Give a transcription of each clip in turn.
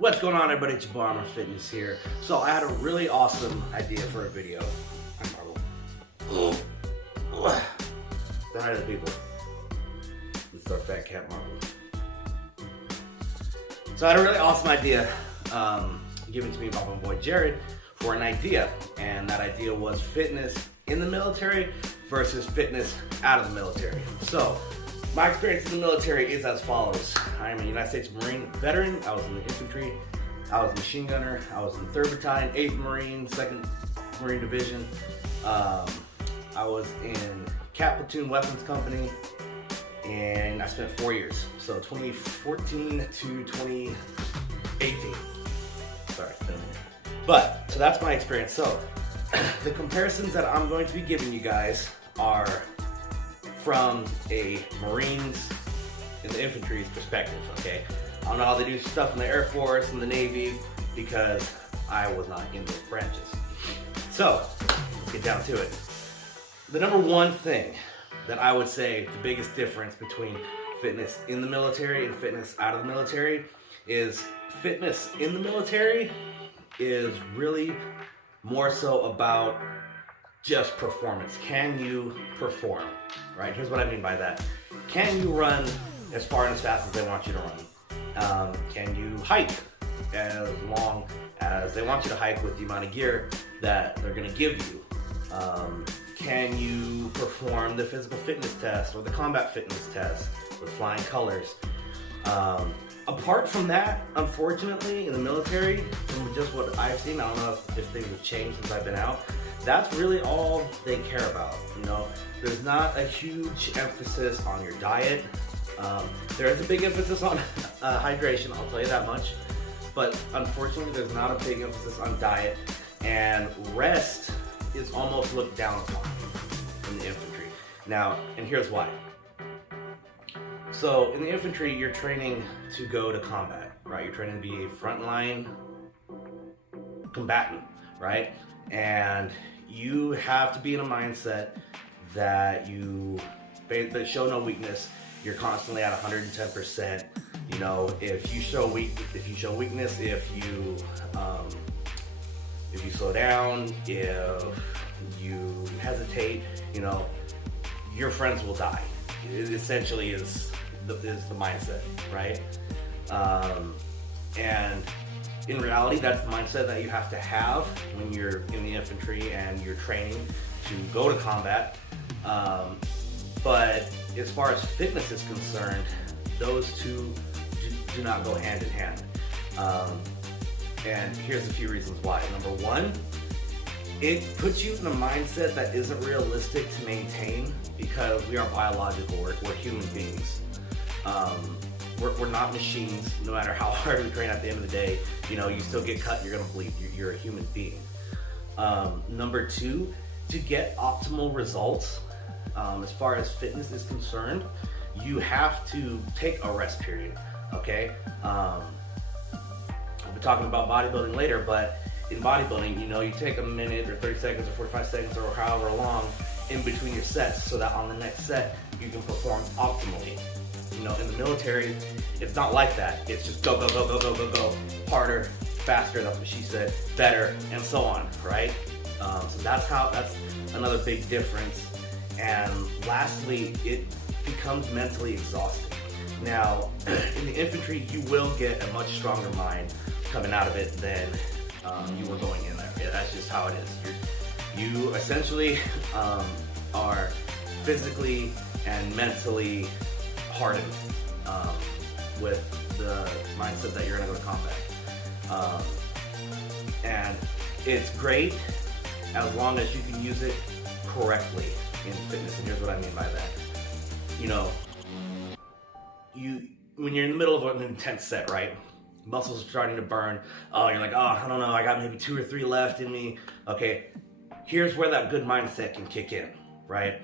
What's going on, everybody? It's your boy Armor Fitness here. So I had a really awesome idea for a video. Hi, Marvel. Say hi to the people. This is our fat cat, Marvel. So I had a really awesome idea given to me by my boy Jared for an idea, and that idea was fitness in the military versus fitness out of the military. So my experience in the military is as follows. I am a United States Marine veteran. I was in the infantry. I was a machine gunner. I was in the 3rd Battalion, 8th Marine, 2nd Marine Division. I was in Cat Platoon Weapons Company, and I spent 4 years. So 2014 to 2018. Sorry, but so that's my experience. So the comparisons that I'm going to be giving you guys are from a Marines in the infantry's perspective, okay? I don't know how they do stuff in the Air Force and the Navy because I was not in those branches. So, let's get down to it. The number one thing that I would say the biggest difference between fitness in the military and fitness out of the military is fitness in the military is really more so about just performance. Can you perform? Right? Here's what I mean by that. Can you run as far and as fast as they want you to run? Can you hike as long as they want you to hike with the amount of gear that they're going to give you? Can you perform the physical fitness test or the combat fitness test with flying colors? Apart from that, unfortunately, in the military, from just what I've seen, I don't know if things have changed since I've been out, that's really all they care about. You know, there's not a huge emphasis on your diet. There is a big emphasis on hydration, I'll tell you that much. But unfortunately, there's not a big emphasis on diet, and rest is almost looked down upon in the infantry. Now, and here's why. So in the infantry, you're training to go to combat, right? You're training to be a frontline combatant, right? And you have to be in a mindset that you show no weakness. You're constantly at 110%. You know, if you show weakness, if you slow down, if you hesitate, you know, your friends will die. It essentially is the mindset, right? And in reality, that's the mindset that you have to have when you're in the infantry and you're training to go to combat. But as far as fitness is concerned, those two do not go hand in hand. And here's a few reasons why. Number one, it puts you in a mindset that isn't realistic to maintain because we are biological, we're human beings. We're not machines. No matter how hard we train, at the end of the day, you know, you still get cut, you're gonna bleed. You're a human being. Number two, to get optimal results, as far as fitness is concerned, you have to take a rest period, okay? I'll be talking about bodybuilding later, but in bodybuilding, you know, you take a minute or 30 seconds or 45 seconds or however long in between your sets so that on the next set, you can perform optimally. You know, in the military, it's not like that. It's just go, go, go, go, go, go, go. Harder, faster, that's what she said, better, and so on, right? So that's another big difference. And lastly, it becomes mentally exhausting. Now, in the infantry, you will get a much stronger mind coming out of it than you were going in there. Yeah, that's just how it is. You essentially are physically and mentally hardened with the mindset that you're gonna go to combat. And it's great as long as you can use it correctly in fitness, and here's what I mean by that. You know, when you're in the middle of an intense set, right? Muscles are starting to burn. Oh, you're like, oh, I don't know, I got maybe 2 or 3 left in me. Okay, here's where that good mindset can kick in, right?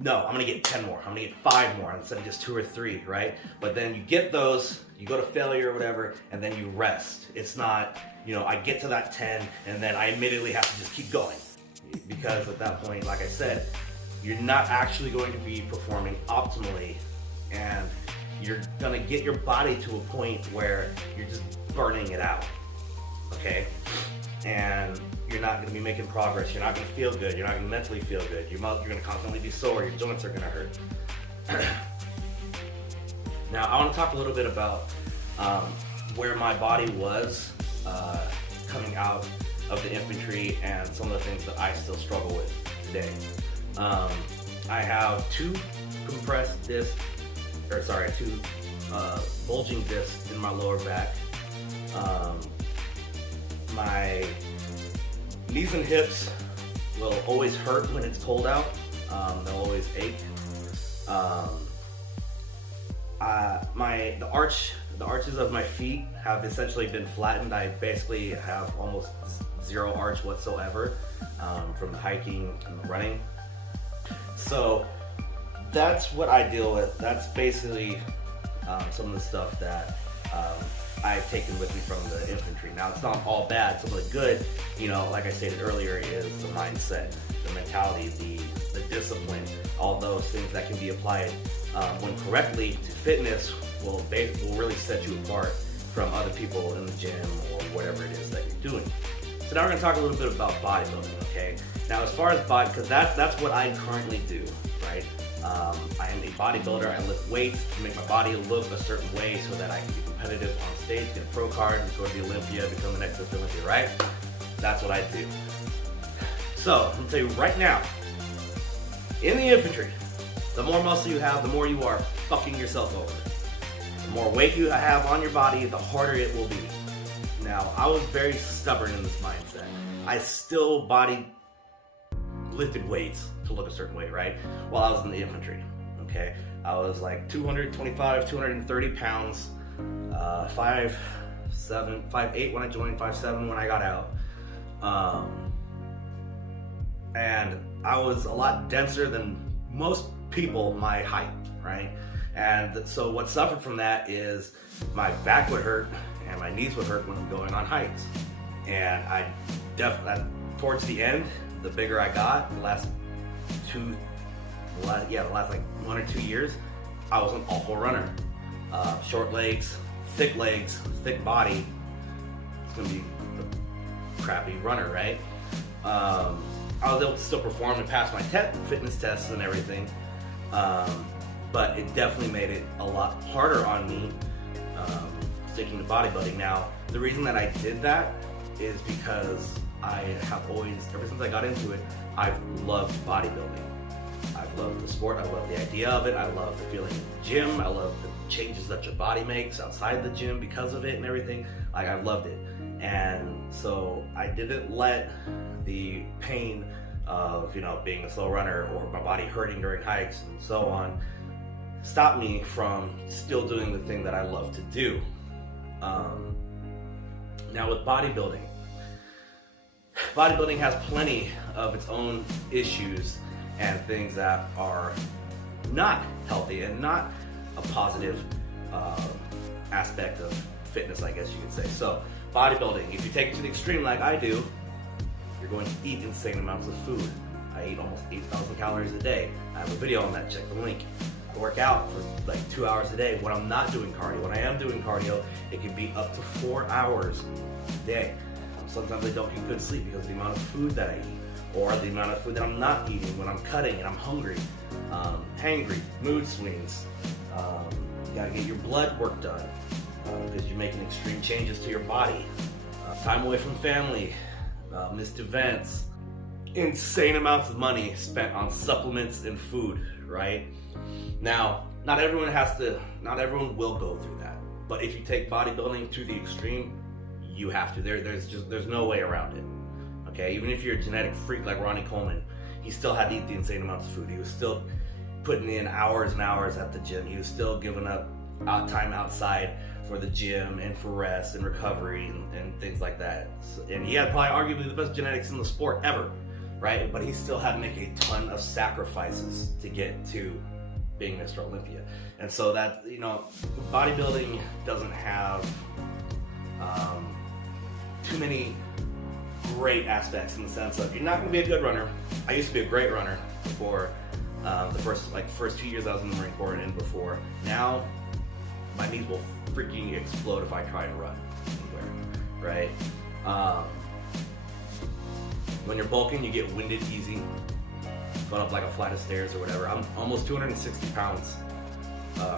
No, I'm gonna get 10 more. I'm gonna get 5 more instead of just 2 or 3, right? But then you get those, you go to failure or whatever, and then you rest. It's not, you know, I get to that 10 and then I immediately have to just keep going. Because at that point, like I said, you're not actually going to be performing optimally, and you're gonna get your body to a point where you're just burning it out, okay? And you're not gonna be making progress. You're not gonna feel good. You're not gonna mentally feel good. You're gonna constantly be sore. Your joints are gonna hurt. Now, I wanna talk a little bit about where my body was coming out of the infantry and some of the things that I still struggle with today. I have two bulging discs in my lower back. My knees and hips will always hurt when it's cold out. They'll always ache. The arches of my feet have essentially been flattened. I basically have almost zero arch whatsoever from the hiking and the running. So that's what I deal with. That's basically some of the stuff that I've taken with me from the infantry. Now, it's not all bad. Some of the good, like I stated earlier, is the mindset, the mentality, the discipline, all those things that can be applied when correctly to fitness will really set you apart from other people in the gym or whatever it is that you're doing. So now we're going to talk a little bit about bodybuilding, okay? Now, as far as because that's what I currently do, right? I am a bodybuilder. I lift weights to make my body look a certain way so that I can be competitive on stage, get a pro card, and go to the Olympia, become the next Olympia, right? That's what I do. So, I'm going to tell you right now, in the infantry, the more muscle you have, the more you are fucking yourself over. The more weight you have on your body, the harder it will be. Now, I was very stubborn in this mindset. I still lifted weights to look a certain way, right? While I was in the infantry, okay? I was like 225, 230 pounds, 5'7", 5'8" when I joined, 5'7" when I got out. And I was a lot denser than most people my height, right? And so what suffered from that is my back would hurt and my knees would hurt when I'm going on hikes. And I definitely, towards the end, the bigger I got, the last like 1 or 2 years, I was an awful runner. Short legs, thick body. It's gonna be a crappy runner, right? I was able to still perform and pass my fitness tests and everything, but it definitely made it a lot harder on me sticking to bodybuilding. Now, the reason that I did that is because I have always, ever since I got into it, I've loved bodybuilding. I've loved the sport, I love the idea of it, I love the feeling in the gym, I love the changes that your body makes outside the gym because of it and everything. Like, I've loved it. And so I didn't let the pain of, being a slow runner or my body hurting during hikes and so on stop me from still doing the thing that I love to do. Now with bodybuilding has plenty of its own issues and things that are not healthy and not a positive aspect of fitness, I guess you could say. So bodybuilding, if you take it to the extreme like I do, you're going to eat insane amounts of food. I eat almost 8,000 calories a day. I have a video on that, check the link. I work out for like 2 hours a day when I'm not doing cardio. When I am doing cardio, it can be up to 4 hours a day. Sometimes I don't get good sleep because of the amount of food that I eat, or the amount of food that I'm not eating when I'm cutting and I'm hungry, hangry, mood swings. You gotta get your blood work done because you're making extreme changes to your body. Time away from family, missed events, insane amounts of money spent on supplements and food, right? Now, not everyone will go through that. But if you take bodybuilding to the extreme, you have to. There's no way around it. Okay, even if you're a genetic freak like Ronnie Coleman, he still had to eat the insane amounts of food. He was still putting in hours and hours at the gym. He was still giving up time outside for the gym and for rest and recovery and things like that. And he had probably arguably the best genetics in the sport ever, right? But he still had to make a ton of sacrifices to get to being Mr. Olympia. And so that, bodybuilding doesn't have too many great aspects in the sense of you're not going to be a good runner. I used to be a great runner before the first 2 years I was in the Marine Corps and before. Now, my knees will freaking explode if I try to run. everywhere, right? When you're bulking, you get winded easy, going up like a flight of stairs or whatever. I'm almost 260 pounds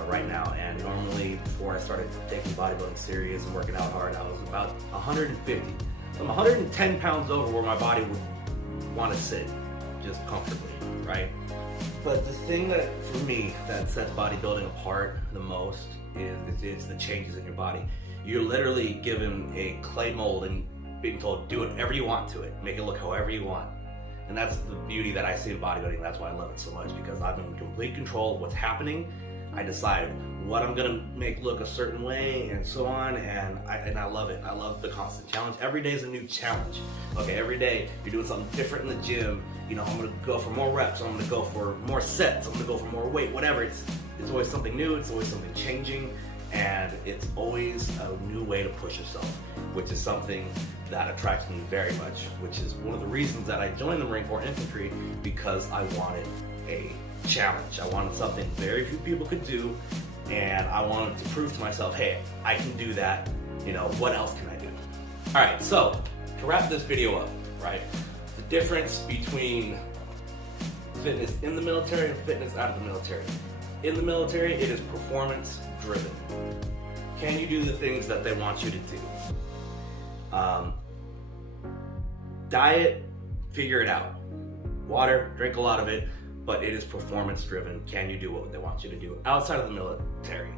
right now, and normally before I started taking bodybuilding serious and working out hard, I was about 150. So I'm 110 pounds over where my body would want to sit, just comfortably, right? But the thing that, for me, that sets bodybuilding apart the most is the changes in your body. You're literally given a clay mold and being told, do whatever you want to it, make it look however you want. And that's the beauty that I see in bodybuilding. That's why I love it so much, because I'm in complete control of what's happening. I decide what I'm gonna make look a certain way and so on, and I love it. I love the constant challenge. Every day is a new challenge. Okay, every day you're doing something different in the gym. You know, I'm gonna go for more reps, I'm gonna go for more sets, I'm gonna go for more weight, whatever. It's always something new, it's always something changing, and it's always a new way to push yourself, which is something that attracts me very much, which is one of the reasons that I joined the Marine Corps Infantry, because I wanted a challenge. I wanted something very few people could do, and I wanted to prove to myself, hey, I can do that. You know, what else can I do? All right, so to wrap this video up, right, the difference between fitness in the military and fitness out of the military. In the military, it is performance driven. Can you do the things that they want you to do? Diet, figure it out. Water, drink a lot of it, but it is performance driven. Can you do what they want you to do outside of the military?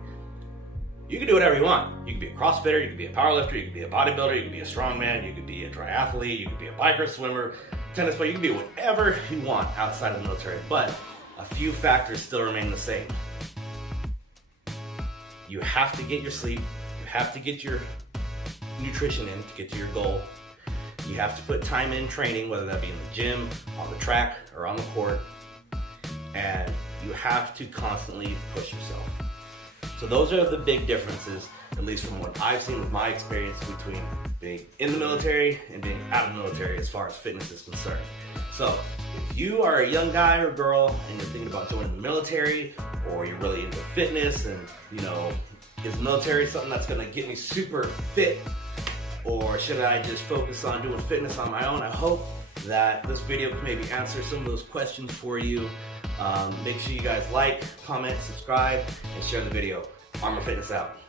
You can do whatever you want. You can be a CrossFitter, you can be a powerlifter, you can be a bodybuilder, you can be a strongman, you can be a triathlete, you can be a biker, swimmer, tennis player, you can be whatever you want outside of the military, but a few factors still remain the same. You have to get your sleep, you have to get your nutrition in to get to your goal. You have to put time in training, whether that be in the gym, on the track, or on the court. And you have to constantly push yourself. So those are the big differences, at least from what I've seen with my experience between being in the military and being out of the military as far as fitness is concerned. So if you are a young guy or girl and you're thinking about joining the military, or you're really into fitness and, you know, is the military something that's gonna get me super fit, or should I just focus on doing fitness on my own? I hope that this video can maybe answer some of those questions for you. Make sure you guys like, comment, subscribe, and share the video. Armor Fitness out.